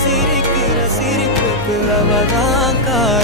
Pira, siri kira siri kira pira...